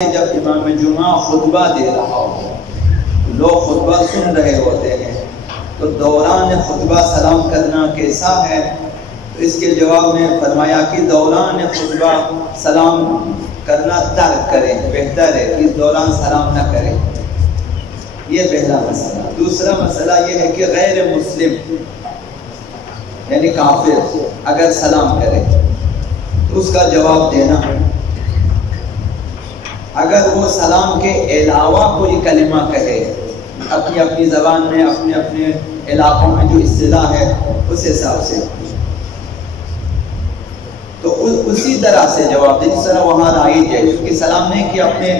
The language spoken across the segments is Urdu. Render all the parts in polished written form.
جب امام جمعہ خطبہ دے رہا ہو، لوگ خطبہ سن رہے ہوتے ہیں، تو دوران خطبہ سلام کرنا کیسا ہے؟ تو اس کے جواب میں فرمایا کہ دوران خطبہ سلام کرنا ترک کریں، بہتر ہے اس دوران سلام نہ کریں۔ یہ پہلا مسئلہ۔ دوسرا مسئلہ یہ ہے کہ غیر مسلم یعنی کافر اگر سلام کرے تو اس کا جواب دینا، اگر وہ سلام کے علاوہ کوئی کلمہ کہے اپنی اپنی زبان میں، اپنے اپنے علاقوں میں جو اصطلاح ہے اس حساب سے، تو اسی طرح سے جواب دے جس طرح وہاں رائج ہے، کیونکہ سلام نہیں کہ اپنے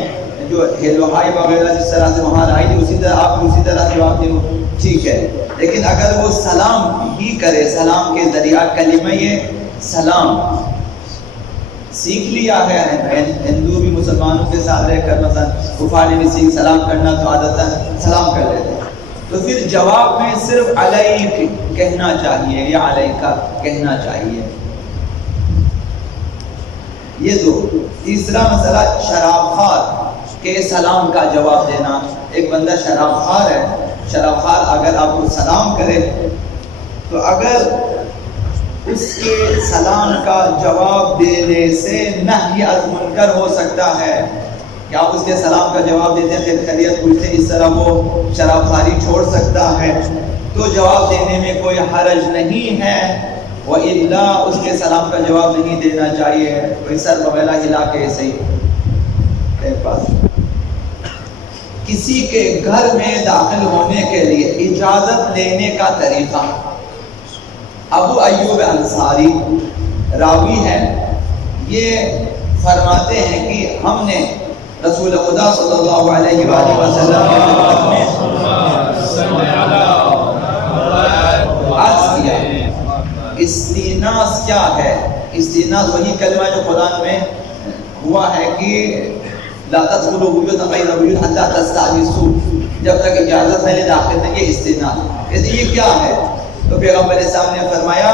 جو ہیلو ہائی وغیرہ جس طرح سے وہاں رائج ہے اسی طرح آپ اسی طرح جواب دیں، ٹھیک ہے۔ لیکن اگر وہ سلام ہی کرے، سلام کے ذریعہ کلمہ یہ سلام سیکھ لیا ہے، ہندو بھی مسلمانوں کے ساتھ رہ کر مثلا کفار بھی سیکھ سلام کرنا تو عادتاً سلام کر لیتے ہیں، تو پھر جواب میں صرف علیک کہنا چاہیے یا علیکہ کہنا چاہیے۔ یہ دو۔ تیسرا مسئلہ شراب خور کے سلام کا جواب دینا۔ ایک بندہ شراب خور ہے، شراب خور اگر آپ کو سلام کرے تو اگر اس کے سلام کا جواب دینے سے نہی از منکر ہو سکتا ہے، یا اس کے سلام کا جواب دیتے ہیں خیریت پوچھتے ہیں، اس طرح وہ شراب خواری چھوڑ سکتا ہے تو جواب دینے میں کوئی حرج نہیں ہے، وَإِلَّا اس کے سلام کا جواب نہیں دینا چاہیے، کوئی سر وغیرہ ہلا کے ایسے ہی۔ کسی کے گھر میں داخل ہونے کے لیے اجازت لینے کا طریقہ۔ ابو ایوب انصاری راوی ہے، یہ فرماتے ہیں کہ ہم نے رسول خدا صلی اللہ علیہ وآلہ وسلم کے خدمت میں عرض کیا استیناس کیا ہے؟ استیناس وہی کلمہ جو قرآن میں ہوا ہے کہ لا تدخلوا بیوتا غیر بیوت حتی تستأنسوا، جب تک اجازت نہیں داخل نہیں، یہ استیناس۔ یہ کیا ہے؟ تو پیغمبر اسلام نے فرمایا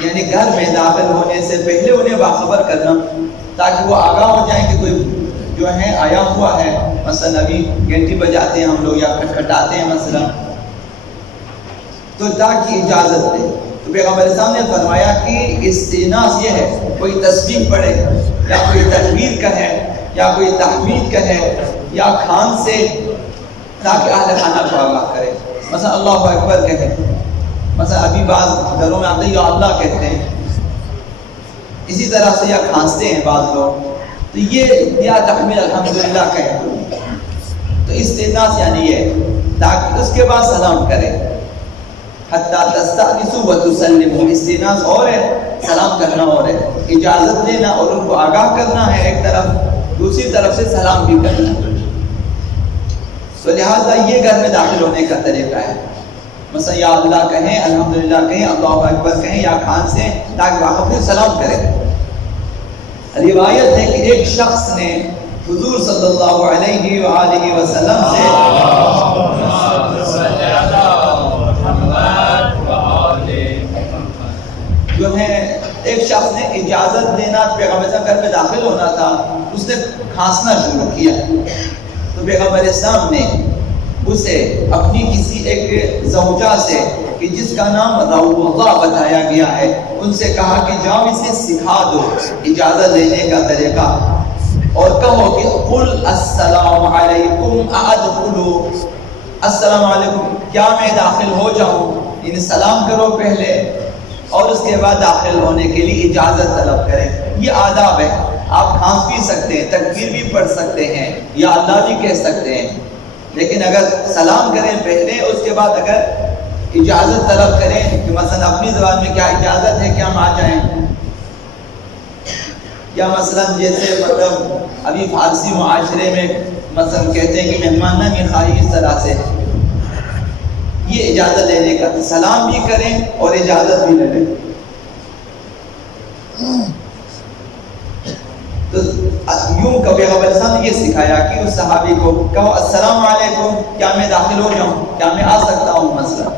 یعنی گھر میں داخل ہونے سے پہلے انہیں باخبر کرنا تاکہ وہ آگاہ ہو جائیں کہ کوئی جو ہے آیا ہوا ہے، مثلا ابھی گھنٹی بجاتے ہیں ہم لوگ یا کھٹکھٹاتے ہیں مثلا، تو تاکہ اجازت دے۔ تو پیغمبر اسلام نے فرمایا کہ استیناس یہ ہے کوئی تسبیح پڑھے یا کوئی تکبیر کہے یا کوئی تحمید کہے یا کھان سے تاکہ اہل خانہ کو آگاہ کرے، مثلا اللہ اکبر کہے، مثلا ابھی بعض گھروں میں آتے ہیں یا اللہ کہتے ہیں، اسی طرح سے یا کھانستے ہیں بعض لوگ، تو یہ یا تحمید الحمدللہ کہے، تو استیناس یعنی یہ تاکہ اس کے بعد سلام کرے۔ حتی تستأنسوا وتسلموا، استیناس اور ہے، سلام کرنا اور ہے، اجازت دینا اور ان کو آگاہ کرنا ہے ایک طرف، دوسری طرف سے سلام بھی کرنا۔ تو لہٰذا یہ گھر میں داخل ہونے کا طریقہ ہے، مثلا یا اللہ کہیں، الحمدللہ کہیں، اللہ اکبر کہیں یا کھان سے تاکہ واقع پھر سلام کرے۔ روایت ہے کہ ایک شخص نے حضور صلی اللہ علیہ وآلہ وسلم سے جو ہے ایک شخص نے اجازت لینا، پیغمبر اسلام گھر میں داخل ہونا تھا، اس نے کھانسنا شروع کیا، تو پیغمبر اسلام نے اسے اپنی کسی ایک زوجہ سے کہ جس کا نام روضہ بتایا گیا ہے، ان سے کہا کہ جاؤ اسے سکھا دو اجازت لینے کا طریقہ، اور کہو کہ قل السلام علیکم ادخلوا، السلام علیکم کیا میں داخل ہو جاؤں، یعنی سلام کرو پہلے اور اس کے بعد داخل ہونے کے لیے اجازت طلب کریں۔ یہ آداب ہے، آپ کھانس بھی سکتے ہیں، تکبیر بھی پڑھ سکتے ہیں یا اللہ بھی کہہ سکتے ہیں، لیکن اگر سلام کریں پہلے، اس کے بعد اگر اجازت طلب کریں کہ مثلا اپنی زبان میں کیا اجازت ہے کہ ہم آ جائیں، یا مثلا جیسے مطلب ابھی فارسی معاشرے میں مثلا کہتے ہیں کہ مہمان نامی خواہی، اس طرح سے یہ اجازت لینے کا، سلام بھی کریں اور اجازت بھی لے لیں۔ تو یوں کبھی پیغمبر اسلام نے یہ سکھایا کہ اس صحابی کو کہو السلام علیکم کیا میں داخل ہو جاؤں، کیا میں آ سکتا ہوں مثلا،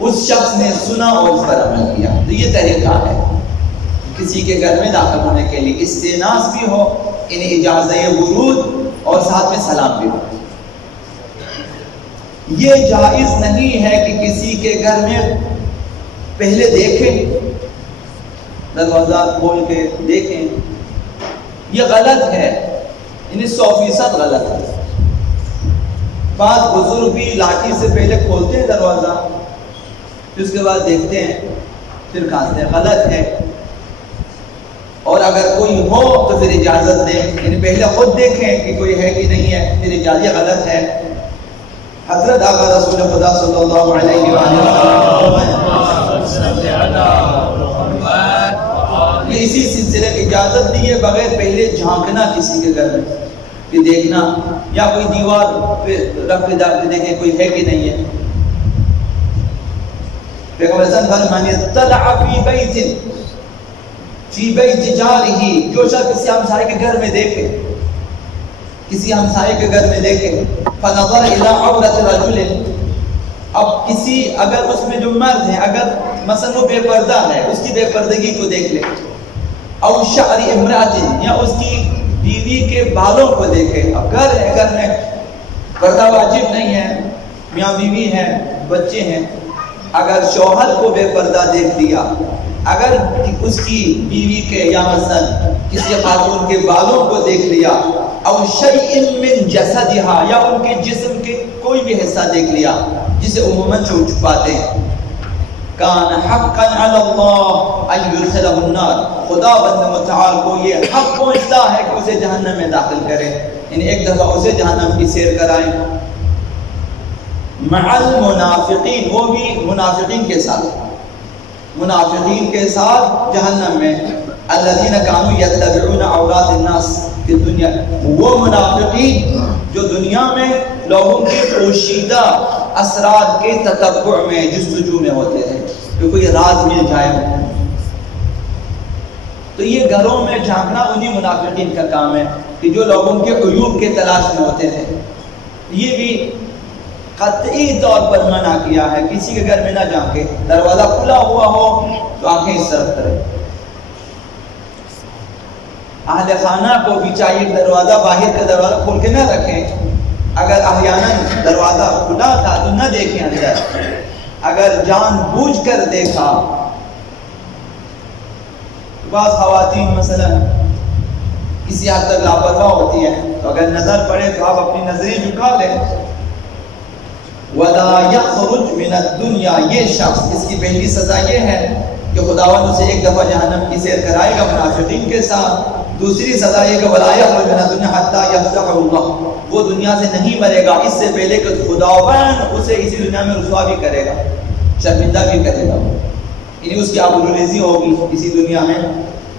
اس شخص نے سنا اور اس پر عمل کیا۔ تو یہ طریقہ ہے کسی کے گھر میں داخل ہونے کے لیے، استیناس بھی ہو انہیں اجازت ورود اور ساتھ میں سلام بھی ہو۔ یہ جائز نہیں ہے کہ کسی کے گھر میں پہلے دیکھیں، دروازہ کھول کے دیکھیں، یہ غلط ہے، انہیں 100% غلط ہے۔ بعض بزرگ بھی لاٹھی سے پہلے کھولتے ہیں دروازہ، پھر اس کے بعد دیکھتے ہیں، پھر کھانستے ہیں، غلط ہے۔ اور اگر کوئی ہو تو پھر اجازت دیں، یعنی پہلے خود دیکھیں کہ کوئی ہے کہ نہیں ہے، پھر اجازت، یہ غلط ہے۔ حضرت آقا رسول خدا صلی اللہ علیہ وسلم یہ اسی سلسلے کی اجازت دی ہے بغیر پہلے جھانکنا کسی کے گھر میں، کہ دیکھنا یا کوئی دیوار پہ رکھ کے دیکھیں کوئی ہے کہ نہیں ہے۔ پیغمبر صلی اللہ علیہ وسلم فرماتے طلع فی بیت جارہ، جو شخص کسی ہمسائے کے گھر میں دیکھے، کسی ہمسائے کے گھر میں دیکھے، فنظر الی عورت رجل، اب کسی اگر اس میں جو مرد ہے اگر مثلا وہ بے پردہ ہے، اس کی بے پردگی کو دیکھ لے، او شعر امرأۃ، یا اس کی بیوی کے بالوں کو دیکھے۔ اب گھر ہے، گھر میں پردہ واجب نہیں ہے، میاں بیوی ہیں، بچے ہیں، اگر شوہر کو بے پردہ دیکھ لیا، اگر اس کی بیوی کے یا مثلا کسی خاتون کے بالوں کو دیکھ لیا، او شیء من جسدھا، یا ان کے جسم کے کوئی بھی حصہ دیکھ لیا جسے عموماً چھپاتے ہیں، کان حقا علی اللہ ان یدخلہ النار، خدا بند متعال کو یہ حق پہنچتا ہے کہ اسے جہنم میں داخل کرے، یعنی ایک دفعہ اسے جہنم کی سیر کرائیں۔ مع المنافقین، وہ بھی منافقین کے ساتھ، منافقین کے ساتھ جہنم میں، الذین کانوا یتبعون عورات الناس فی الدنیا، وہ منافقین جو دنیا میں لوگوں کے پوشیدہ اسرار کے تتبع میں، جستجو میں ہوتے تھے کہ کوئی راز مل جائے۔ تو یہ گھروں میں جھانکنا انہی منافقین کا کام ہے کہ جو لوگوں کے عیوب کے تلاش میں ہوتے تھے۔ یہ بھی قطعی طور پر منع کیا ہے، کسی کے گھر میں نہ جھانکے، دروازہ کھلا ہوا ہو تو آنکھیں اس طرف کریں۔ اہل خانہ کو بھی چاہیے دروازہ، باہر کا دروازہ کھول کے نہ رکھیں، اگر احیاناً دروازہ کھلا تھا تو نہ دیکھیں اندر، اگر جان بوجھ کر دیکھا، بعض خواتین مثلا کسی حد تک لاپرواہ ہوتی ہیں، تو اگر نظر پڑے تو آپ اپنی نظریں جھکا لیں۔ وَلَا يَخْرُجْ مِنَ الدُّنْيَا، یہ شخص، اس کی پہلی سزا یہ ہے کہ خداوند اسے ایک دفعہ جہنم کی سیر کرائے گا منافقین کے ساتھ۔ دوسری سزا یہ کہ وَلَا يَخْرُجْ مِنَ الدُّنْيَا حَتَّى يَفْتَحَهُ اللَّهُ، وہ دنیا سے نہیں مرے گا اس سے پہلے کہ خداوند اسے اسی دنیا میں رسوا بھی کرے گا، شرمندہ بھی کرے گا، یعنی اس کی آبروریزی ہوگی اسی دنیا میں۔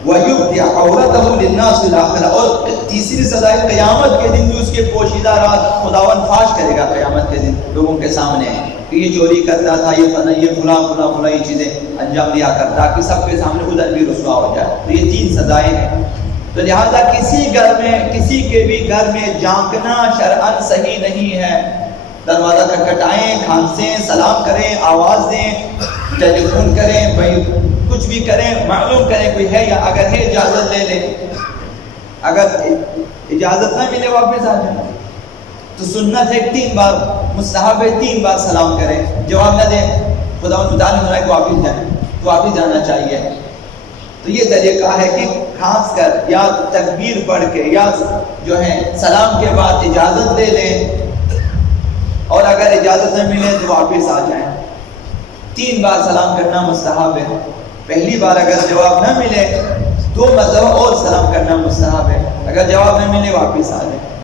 وَيُبْدِعَ عَوْرَتَهُ لِلنَّاسِ فِي الْآخِرَةِ، اور تیسری سزا قیامت کے دن بھی اس کے پوشیدہ راز خداوند فاش کرے گا قیامت کے دن لوگوں کے سامنے کہ یہ چوری کرتا تھا، یہ فلاں یہ چیزیں انجام دیا کرتا، کہ سب کے سامنے ادھر بھی رسوا ہو جائے۔ تو یہ 3 سزائیں ہیں۔ تو لہذا کسی گھر میں، کسی کے بھی گھر میں جھانکنا شرعاً صحیح نہیں ہے۔ دروازہ کھٹکھٹائیں، کھانسیں، سلام کریں، آواز دیں، ٹیلی فون کریں، بھائی کچھ بھی کریں، معلوم کریں کوئی ہے، یا اگر ہے اجازت لے لیں، اگر اجازت نہ ملے واپس آ جائیں۔ تو سنت ہے 3 بار، مستحب ہے 3 بار سلام کریں، جواب نہ دیں خدا متعال ہونا ہے کہ واپس جائیں، تو واپس جانا چاہیے۔ تو یہ طریقہ ہے کہ کھانس کر یا تکبیر پڑھ کے یا جو ہے سلام کے بعد اجازت لے لیں، اور اگر اجازت نہ ملے تو واپس آ جائیں۔ 3 بار سلام کرنا مستحب ہے۔ پہلی بار اگر جواب نہ ملے 2 مرتبہ اور سلام کرنا مستحب ہے، اگر جواب نہ ملے واپس آ جائیں۔